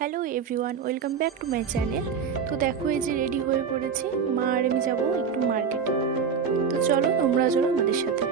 Hello everyone, welcome back to my channel. তো দেখো, এই যে রেডি হয়ে পড়েছি, মা আর আমি যাবো একটু মার্কেটে। তো চলো, তোমরা চলো আমাদের সাথে।